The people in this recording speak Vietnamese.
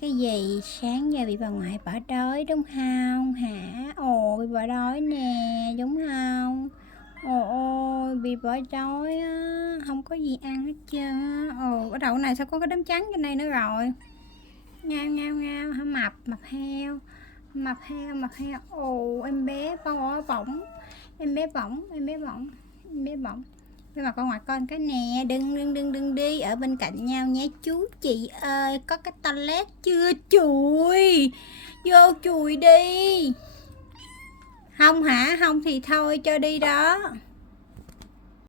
Cái gì? Sáng giờ bị bà ngoại bỏ đói đúng không hả? Ồ, bị bỏ đói nè, đúng không? Ôi, bị bỏ đói á, không có gì ăn hết trơn á. Ồ, ở đậu này sao có cái đốm trắng trên đây nữa rồi? Ngao ngao ngao, hả mập, mập heo. Mập heo, mập heo. Ồ, em bé bỏng. Em bé bỏng, em bé bỏng, em bé bỏng. Nhưng mà con ngoại con cái nè, đừng đi ở bên cạnh nhau nhé chú chị ơi, có cái toilet chưa chùi, vô chùi đi. Không hả? Không thì thôi cho đi đó.